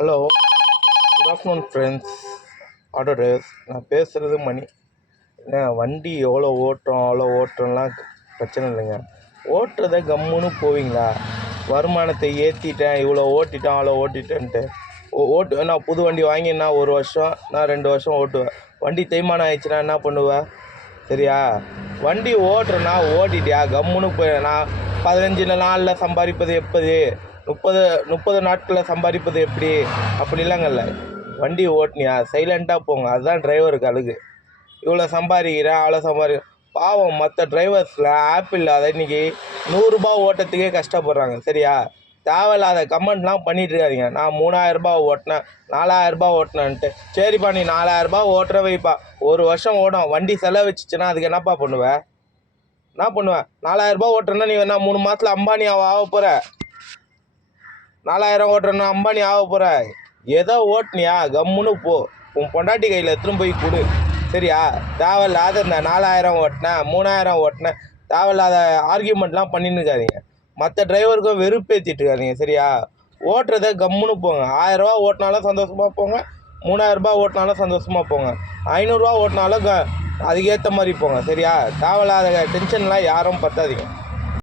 Hello, good afternoon friends. Auto drivers. நான் பேசுகிறது மணி. வண்டி எவ்வளோ ஓட்டுறோம் அவ்வளோ ஓட்டுறோம்லாம் பிரச்சனை இல்லைங்க. ஓட்டுறத கம்முன்னு போவீங்களா? வருமானத்தை ஏற்றிட்டேன், இவ்வளோ ஓட்டிட்டேன் அவ்வளோ ஓட்டிட்டேன்ட்டு நான் புது வண்டி வாங்கினா 1 வருஷம், நான் 2 வருஷம் ஓட்டுவேன். வண்டி தேய்மானம் ஆயிடுச்சுன்னா என்ன பண்ணுவேன்? சரியா? வண்டி ஓட்டுறேன்னா ஓட்டிட்டியா கம்முன்னு போய். நான் 15 நாளில் சம்பாதிப்பது எப்படி, 30 நாட்களில் சம்பாதிப்பது எப்படி அப்படிலாங்கல்ல. வண்டி ஓட்டினியா சைலண்ட்டாக போங்க. அதுதான் டிரைவருக்கு அழகு. இவ்வளோ சம்பாதிக்கிறேன் அவ்வளோ பாவம் மற்ற டிரைவர்ஸில் ஆப் இல்லாத இன்றைக்கி 100 ரூபா ஓட்டத்துக்கே கஷ்டப்படுறாங்க. சரியா? தேவையில்லாத கமெண்ட்லாம் பண்ணிட்டு இருக்காதிங்க. நான் 3000 ரூபா ஓட்டினேன், 4000 ரூபா ஓட்டினேன்ட்டு. சரிப்பா, நீ 4000 ரூபா ஓட்டுற வைப்பா, 1 வருஷம் ஓடும். வண்டி செலவு வச்சுச்சுன்னா அதுக்கு என்னப்பா பண்ணுவேன்? என்ன பண்ணுவேன்? 4000 ரூபா ஓட்டுறேன்னா நீ என்ன 3 மாதத்தில் அம்பானி ஆக போகிற? 4000 ஓட்டுறேன்னா அம்பானி ஆக போகிற? ஏதோ ஓட்டுனியா கம்முன்னு போ. உன் பொண்டாட்டி கையில் எடுத்துன்னு போய் கொடு. சரியா? தேவையில்லாத இந்த 4000 ஓட்டினேன் 3000 ஓட்டினேன் தேவையில்லாத ஆர்கியூமெண்ட்லாம் பண்ணின்னு இருக்காதீங்க. மற்ற டிரைவருக்கும் வெறுப்பேற்றிட்டு இருக்காதீங்க. சரியா? ஓட்டுறத கம்முன்னு போங்க. 1000 ரூபா ஓட்டினாலும் சந்தோஷமாக போங்க, 3000 ரூபா ஓட்டினாலும் சந்தோஷமாக போங்க, 500 ரூபா ஓட்டினாலும் அதுக்கேற்ற மாதிரி போங்க. சரியா? தேவையில்லாத டென்ஷன்லாம் யாரும் பற்றாதீங்க.